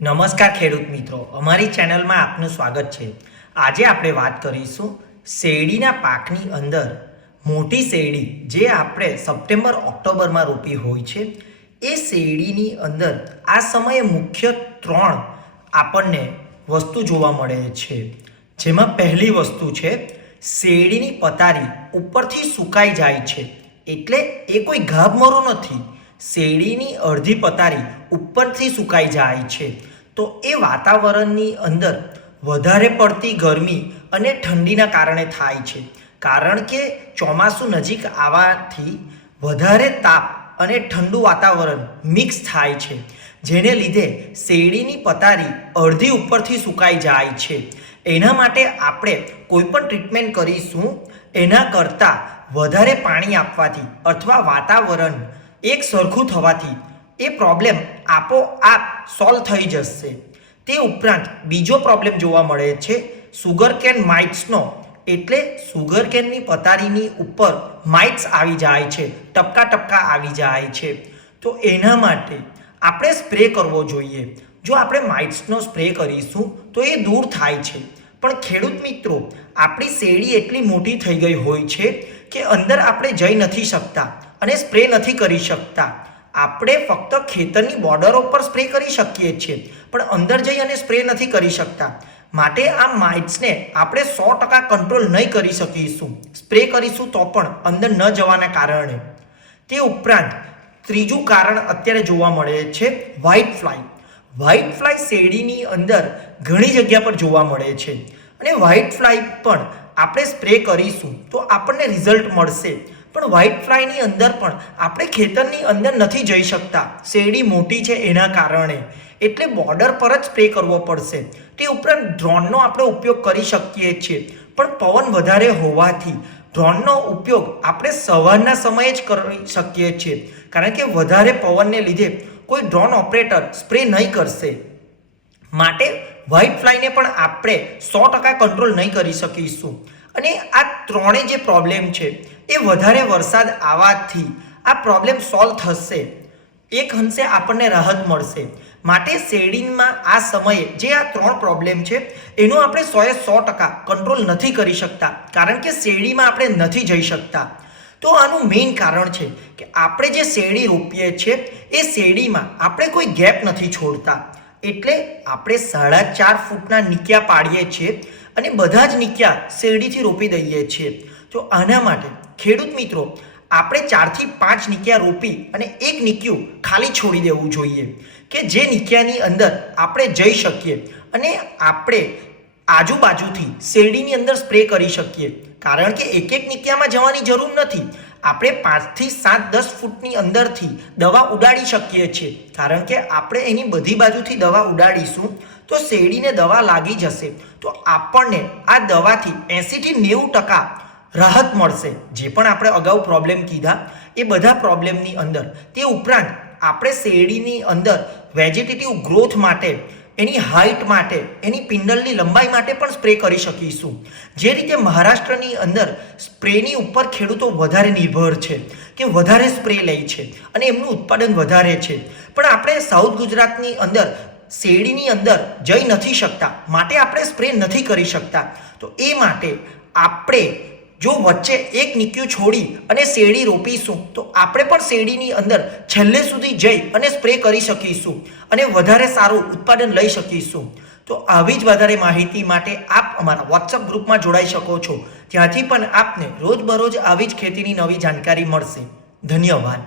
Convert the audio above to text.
નમસ્કાર ખેડૂત મિત્રો, અમારી ચેનલમાં આપનું સ્વાગત છે। આજે આપણે વાત કરીશું શેરડીના પાકની અંદર મોટી શેરડી જે આપણે સપ્ટેમ્બર ઓક્ટોબરમાં રોપી હોય છે એ શેરડીની અંદર આ સમયે મુખ્ય 3 આપણને વસ્તુ જોવા મળે છે। જેમાં પહેલી વસ્તુ છે શેરડીની પતારી ઉપરથી સુકાઈ જાય છે, એટલે એ કોઈ ગાભમરો નથી। શેરડીની અડધી પતારી ઉપરથી સુકાઈ જાય છે તો એ વાતાવરણની અંદર વધારે પડતી ગરમી અને ઠંડીના કારણે થાય છે, કારણ કે ચોમાસું નજીક આવવાથી વધારે તાપ અને ઠંડુ વાતાવરણ મિક્સ થાય છે, જેને લીધે શેરડીની પતારી અડધી ઉપરથી સુકાઈ જાય છે। એના માટે આપણે કોઈ પણ ટ્રીટમેન્ટ કરીશું એના કરતાં વધારે પાણી આપવાથી અથવા વાતાવરણ એક સરખું થવાથી એ પ્રોબ્લેમ આપોઆપ સોલ્વ થઈ જશે। તે ઉપરાંત બીજો પ્રોબ્લેમ જોવા મળે છે સુગરકેન માઇટ્સનો, એટલે સુગરકેનની પતારીની ઉપર માઇટ્સ આવી જાય છે, ટપકા ટપકા આવી જાય છે। તો એના માટે આપણે સ્પ્રે કરવો જોઈએ। જો આપણે માઇટ્સનો સ્પ્રે કરીશું તો એ દૂર થાય છે, પણ ખેડૂત મિત્રો આપણી શેરડી એટલી મોટી થઈ ગઈ હોય છે કે અંદર આપણે જઈ નથી શકતા અને સ્પ્રે નથી કરી શકતા। આપણે ફક્ત ખેતરની બોર્ડરો પર સ્પ્રે કરી શકીએ છીએ, પણ અંદર જઈ અને સ્પ્રે નથી કરી શકતા। માટે આ માઇટ્સને આપણે 100% કંટ્રોલ નહીં કરી શકીશું સ્પ્રે કરીશું તો પણ અંદર ન જવાના કારણે। તે ઉપરાંત ત્રીજું કારણ અત્યારે જોવા મળે છે વ્હાઇટ ફ્લાય। વ્હાઇટ ફ્લાય શેરડીની અંદર ઘણી જગ્યા પર જોવા મળે છે અને વ્હાઇટ ફ્લાય પણ આપણે સ્પ્રે કરીશું તો આપણને રિઝલ્ટ મળશે, પણ વ્હાઇટ ફ્લાયની અંદર પણ આપણે ખેતરની અંદર નથી જઈ શકતા, શેરડી મોટી છે એના કારણે, એટલે બોર્ડર પર જ સ્પ્રે કરવો પડશે। તે ઉપરાંત ડ્રોનનો આપણે ઉપયોગ કરી શકીએ છીએ, પણ પવન વધારે હોવાથી ડ્રોનનો ઉપયોગ આપણે સવારના સમયે જ કરી શકીએ છીએ, કારણ કે વધારે પવનને લીધે કોઈ ડ્રોન ઓપરેટર સ્પ્રે નહીં કરશે। માટે વ્હાઇટ ફ્લાયને પણ આપણે 100% કંટ્રોલ નહીં કરી શકીશું। અને આ ત્રણે જે પ્રોબ્લેમ છે એ વધારે વરસાદ આવવાથી આ પ્રોબ્લેમ સોલ્વ થશે, એક અંશે આપણને રાહત મળશે। માટે શેરડીમાં આ સમયે જે આ 3 પ્રોબ્લેમ છે એનો આપણે 100% કંટ્રોલ નથી કરી શકતા, કારણ કે શેરડીમાં આપણે નથી જઈ શકતા। તો આનું મેઇન કારણ છે કે આપણે જે શેરડી રોપીએ છીએ એ શેરડીમાં આપણે કોઈ ગેપ નથી છોડતા, એટલે આપણે 4.5 ફૂટના નિક્યા પાડીએ છીએ અને બધા જ નિક્યા શેરડીથી રોપી દઈએ છીએ। તો આના માટે ખેડૂત મિત્રો આપણે 4 થી 5 નિક્યા રોપી અને એક નિક્યું ખાલી છોડી દેવું જોઈએ, કે જે નિક્યાની અંદર આપણે જઈ શકીએ અને આપણે આજુબાજુથી શેરડીની અંદર સ્પ્રે કરી શકીએ, કારણ કે એક નિક્યામાં જવાની જરૂર નથી, આપણે 5 થી 7 10 ફૂટની અંદરથી દવા ઉડાડી શકીએ છીએ, કારણ કે આપણે એની બધી બાજુથી દવા ઉડાડીશું તો શેરડીને દવા લાગી જશે, તો આપણને આ દવાથી 80 થી 90% રાહત મળશે। જે પણ આપણે અગાઉ પ્રોબ્લેમ કીધા એ બધા પ્રોબ્લેમની અંદર, તે ઉપરાંત આપણે શેરડીની અંદર વેજીટેટિવ ગ્રોથ માટે, એની હાઇટ માટે, એની પિંડલની લંબાઈ માટે પણ સ્પ્રે કરી શકીશું। જે રીતે મહારાષ્ટ્રની અંદર સ્પ્રેની ઉપર ખેડૂતો વધારે નિર્ભર છે કે વધારે સ્પ્રે લે છે અને એમનું ઉત્પાદન વધારે છે, પણ આપણે સાઉથ ગુજરાતની અંદર શેરડીની અંદર જઈ નથી શકતા, માટે આપણે સ્પ્રે નથી કરી શકતા। તો એ માટે આપણે જો વચ્ચે એક નિક્યું છોડી અને શેરડી રોપીશું તો આપણે પણ શેરડીની અંદર છેલ્લે સુધી જઈ અને સ્પ્રે કરી શકીશું અને વધારે સારું ઉત્પાદન લઈ શકીશું। તો આવી જ વધારે માહિતી માટે આપ અમારા વોટ્સઅપ ગ્રુપમાં જોડાઈ શકો છો, ત્યાંથી પણ આપને રોજબરોજ આવી જ ખેતીની નવી જાણકારી મળશે। ધન્યવાદ।